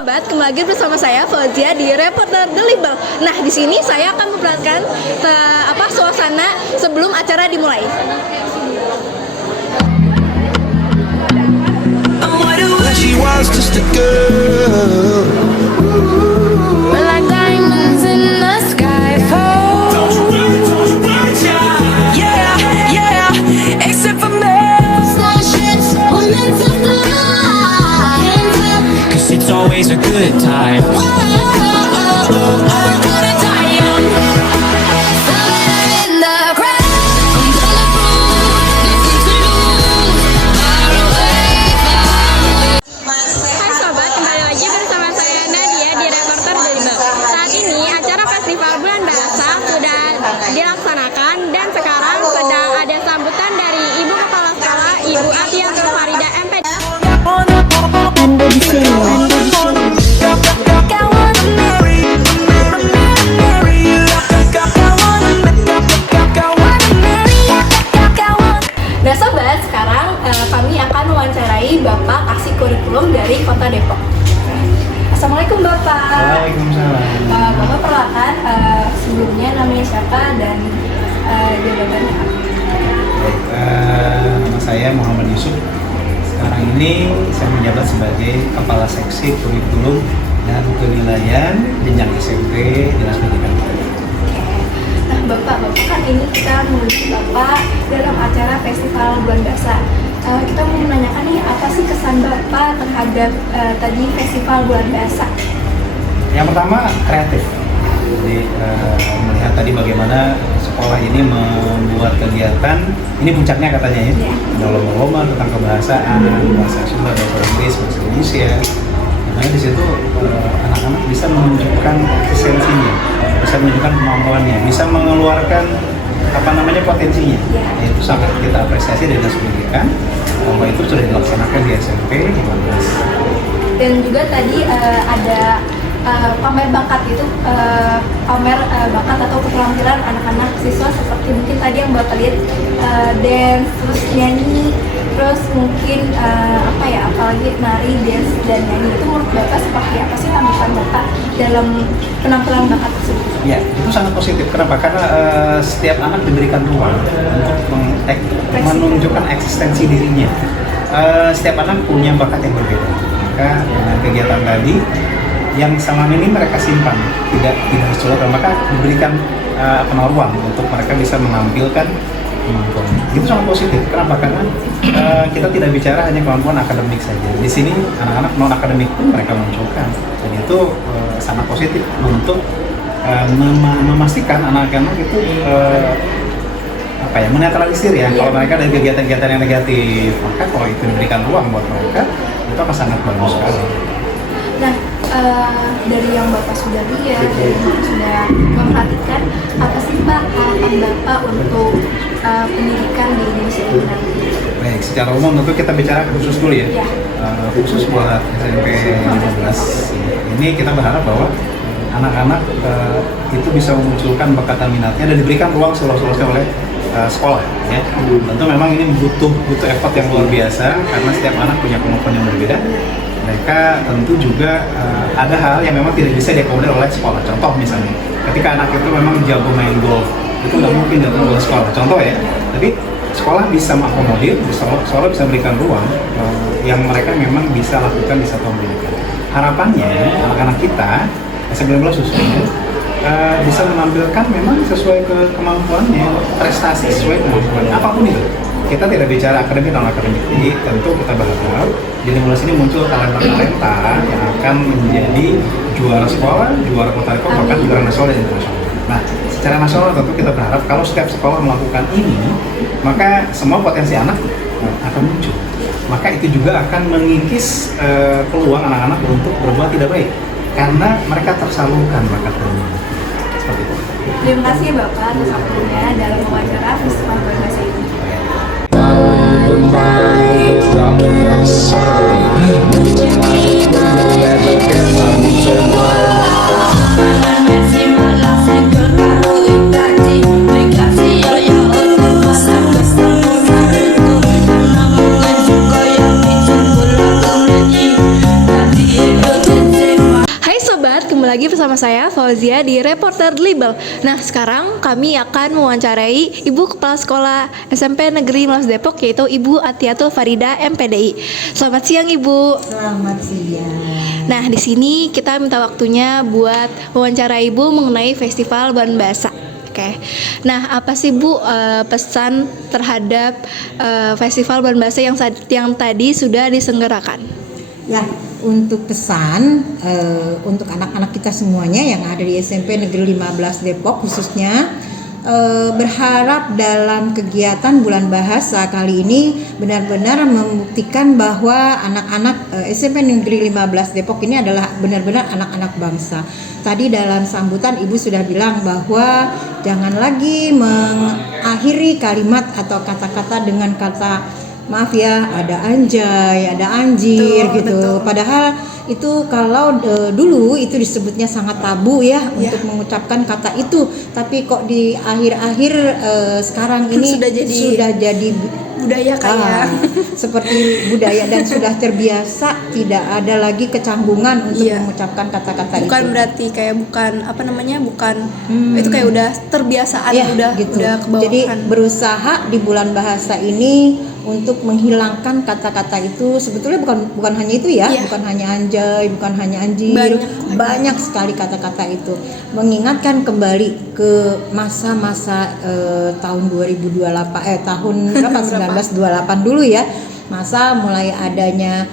sobat, kembali lagi bersama saya Fauzia di Reporter The Label. Nah, di sini saya akan memperlihatkan suasana sebelum acara dimulai. She was just a girl. We're like diamonds in the sky fall. Yeah, yeah, except for me. Starships will meant to fly. Cause it's always a good time. I'm gonna die young. Somewhere in the crowd. I'm bulletproof, nothing to lose. Far away, far away. Hai sobat, kembali lagi bersama saya Nadia di Reporter The Label. Saat ini acara Festival Bulan Bahasa sudah dilaksanakan dan sekarang sedang ada sambutan dari Ibu Kepala Sekolah, Ibu Afiatul Farida MPD. Anda di sini. Nah sobat, sekarang kami akan mewawancarai Bapak Aksi Kurikulum dari Kota Depok. Assalamualaikum Bapak. Waalaikumsalam. Bapak perlahan sebelumnya namanya siapa dan jabatannya apa? Baik, nama saya Muhammad Yusuf. Sekarang ini saya menjabat sebagai Kepala Seksi Kurikulum dan Penilaian Jenjang SMP Dinas Pendidikan Kota Depok. Nah Bapak kan ini kita menuju Bapak dalam acara Festival Bulan Bahasa. Kita mau menanyakan nih, apa sih kesan Bapak terhadap tadi Festival Bulan Bahasa? Yang pertama, kreatif. Jadi melihat tadi bagaimana sekolah ini membuat kegiatan, ini puncaknya katanya ya, ada lomba-lomba tentang kebahasaan, bahasa Sunda, bahasa Inggris, bahasa Indonesia. Makanya di situ anak-anak bisa menunjukkan esensinya, bisa menunjukkan kemampuannya, bisa mengeluarkan potensinya. Itu sangat kita apresiasi dari Dinas Pendidikan bahwa itu sudah dilaksanakan di SMP 15. Dan juga tadi ada pamer bakat itu, bakat atau keterampilan anak-anak siswa seperti mungkin tadi yang Bapak lihat dance, terus nyanyi, terus mungkin apalagi nari, dance dan nyanyi. Itu menurut Bapak seperti apa sih tanggapan Bapak dalam penampilan bakat tersebut? Ya, itu sangat positif. Kenapa? Karena setiap anak diberikan ruang untuk menunjukkan eksistensi dirinya. Setiap anak punya bakat yang berbeda. Maka dengan kegiatan tadi yang selama ini mereka simpan, tidak sulit, maka diberikan ruang untuk mereka bisa menampilkan kemampuan. Itu sangat positif. Kenapa? Karena kita tidak bicara hanya kemampuan akademik saja. Di sini anak-anak non akademik pun mereka munculkan, dan itu sangat positif untuk memastikan anak-anak itu menetralisir ya. Kalau mereka ada kegiatan-kegiatan yang negatif, maka kalau itu diberikan ruang buat mereka, itu akan sangat bagus sekali. Nah, dari yang Bapak sudah lihat, dari yang Bapak sudah memperhatikan, apa sih Pak harapan Bapak untuk pendidikan di Indonesia ini nanti? Baik, secara umum tentu kita bicara khusus dulu ya. Ya. Khusus buat SMP 15 ini kita berharap bahwa anak-anak itu bisa memunculkan bakat dan minatnya dan diberikan ruang seluas-luasnya oleh sekolah ya. Tentu memang ini butuh effort yang luar biasa karena setiap anak punya kemampuan yang berbeda. Mereka tentu juga ada hal yang memang tidak bisa diakomodir oleh sekolah. Contoh misalnya, ketika anak itu memang jago main golf, itu nggak mungkin diakomodir oleh sekolah. Contoh ya, tapi sekolah bisa mengakomodir, sekolah bisa berikan ruang yang mereka memang bisa lakukan di satu pendidikan. Harapannya anak-anak kita SMP 15 khususnya bisa menampilkan memang sesuai kemampuannya, prestasi sesuai kemampuannya, apapun itu. Kita tidak bicara akademik non akademik, jadi tentu kita berharap di 15 ini muncul talenta-talenta yang akan menjadi juara sekolah, juara Kota Depok, bahkan juara nasional dan internasional. Nah, secara nasional tentu kita berharap kalau setiap sekolah melakukan ini, maka semua potensi anak akan muncul. Maka itu juga akan mengikis peluang anak-anak untuk berbuat tidak baik, karena mereka tersalurkan bakatnya. Seperti itu. Terima kasih Bapak atas waktunya dalam wawancara Festival Bulan Bahasa ini. Thank you. bersama saya Fauzia di Reporter Libel. Nah, sekarang kami akan mewawancarai Ibu Kepala Sekolah SMP Negeri 15 Depok, yaitu Ibu Atiatul Farida MPDI. Selamat siang, Ibu. Selamat siang. Nah, di sini kita minta waktunya buat wawancara Ibu mengenai Festival Bulan Bahasa. Oke. Nah, apa sih Bu pesan terhadap Festival Bulan Bahasa yang tadi sudah diselenggarakan? Ya, untuk pesan untuk anak-anak kita semuanya yang ada di SMP Negeri 15 Depok khususnya, berharap dalam kegiatan Bulan Bahasa kali ini benar-benar membuktikan bahwa anak-anak SMP Negeri 15 Depok ini adalah benar-benar anak-anak bangsa. Tadi dalam sambutan Ibu sudah bilang bahwa jangan lagi mengakhiri kalimat atau kata-kata dengan kata maaf ya, ada anjay, ada anjir, betul, gitu. betul. Padahal itu kalau dulu itu disebutnya sangat tabu ya untuk mengucapkan kata itu. Tapi kok di akhir-akhir sekarang ini sudah jadi budaya seperti budaya dan sudah terbiasa, tidak ada lagi kecanggungan untuk mengucapkan kata-kata itu. Bukan berarti kayak itu kayak udah terbiasaan, udah kebawahan. Jadi berusaha di Bulan Bahasa ini untuk menghilangkan kata-kata itu. Sebetulnya bukan hanya itu ya, bukan hanya anjay, bukan hanya anjir, banyak sekali kata-kata itu. Mengingatkan kembali ke masa-masa tahun 2028 tahun berapa 1928 dulu ya, masa mulai adanya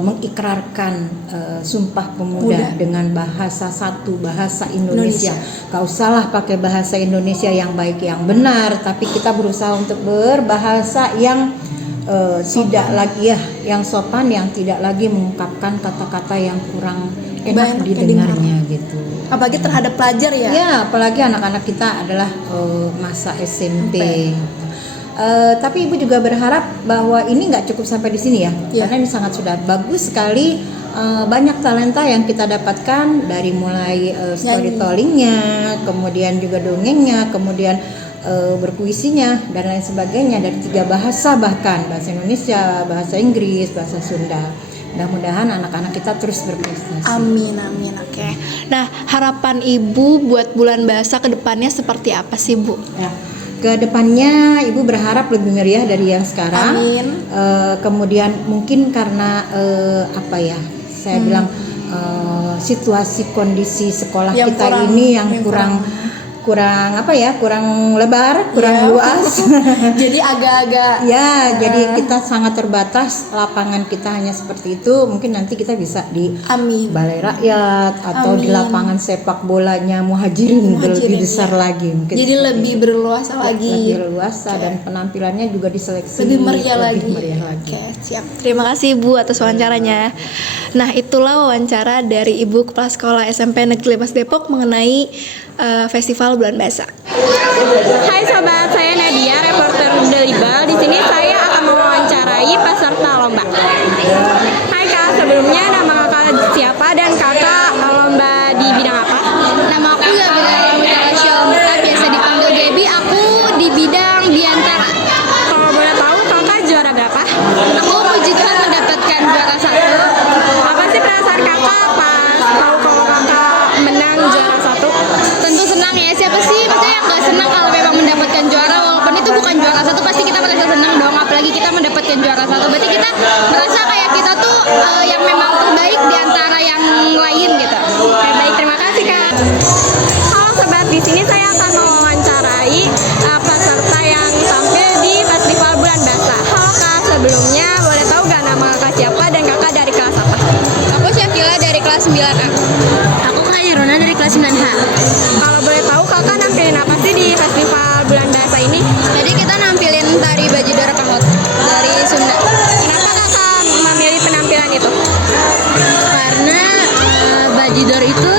mengikrarkan Sumpah Pemuda dengan bahasa satu, bahasa Indonesia. Gak usahlah pakai bahasa Indonesia yang baik yang benar, tapi kita berusaha untuk berbahasa yang tidak lagi yang sopan, yang tidak lagi mengungkapkan kata-kata yang kurang enak didengarnya gitu. Apalagi terhadap pelajar ya? Ya, apalagi anak-anak kita adalah masa SMP. Tapi Ibu juga berharap bahwa ini nggak cukup sampai di sini ya, karena ini sangat sudah bagus sekali. Banyak talenta yang kita dapatkan dari mulai storytellingnya, kemudian juga dongengnya, kemudian berpuisinya dan lain sebagainya dari 3 bahasa, bahkan bahasa Indonesia, bahasa Inggris, bahasa Sunda. Mudah-mudahan anak-anak kita terus berprestasi. Amin. Oke. Nah, harapan Ibu buat Bulan Bahasa ke depannya seperti apa sih, Bu? Ya. Ke depannya Ibu berharap lebih meriah dari yang sekarang. Amin. Kemudian mungkin karena saya bilang situasi kondisi sekolah yang kita ini yang kurang lebar, kurang luas. Jadi agak-agak jadi kita sangat terbatas, lapangan kita hanya seperti itu. Mungkin nanti kita bisa di Balai Rakyat atau di lapangan sepak bolanya Muhajirin lebih besar lagi. Mungkin jadi lebih berluasa lagi. Lebih berluasa dan penampilannya juga diseleksi lebih meriah lagi. Oke, siap. Terima kasih Bu atas wawancaranya. Nah, itulah wawancara dari Ibu Kepala Sekolah SMP Negeri 15 Depok mengenai Festival Bulan Bahasa. Hai sobat, saya Nadia, reporter Libel. Di sini saya akan mewawancarai peserta lomba. Hai Kak, sebelumnya nama Kakak siapa dan Kakak lomba di bidang apa? Nama aku Gabriela Ramudala Syomta, biasa dipanggil Gaby. Aku di bidang biantara. Kalau boleh tahu Kakak juara berapa? Aku puji Tuhan mendapatkan juara 1. Apa sih perasaan Kakak pas tahu kalau Kakak menang juara 1? Tentu senang ya, siapa sih maksudnya yang gak senang kalau memang mendapatkan juara, walaupun itu bukan juara 1, pasti kita merasa senang dong. Apalagi kita mendapatkan juara 1, berarti kita merasa kayak kita tuh yang memang terbaik di antara yang lain gitu. Oke, baik, terima kasih Kak. Halo sobat, di sini saya akan mewawancarai peserta yang tampil di Festival Bulan Bahasa. Halo Kak, sebelumnya boleh tahu gak nama Kakak siapa dan Kakak dari kelas apa? Aku Syakila dari kelas 9A. Aku Kak Iruna dari kelas 9H. Kalau boleh tahu Kakak nampilin apa sih di Festival Bulan Bahasa ini? Jadi kita nampilin tari Bajidor Kahot dari Sunda. Kenapa Kakak memilih penampilan itu? Karena Bajidor itu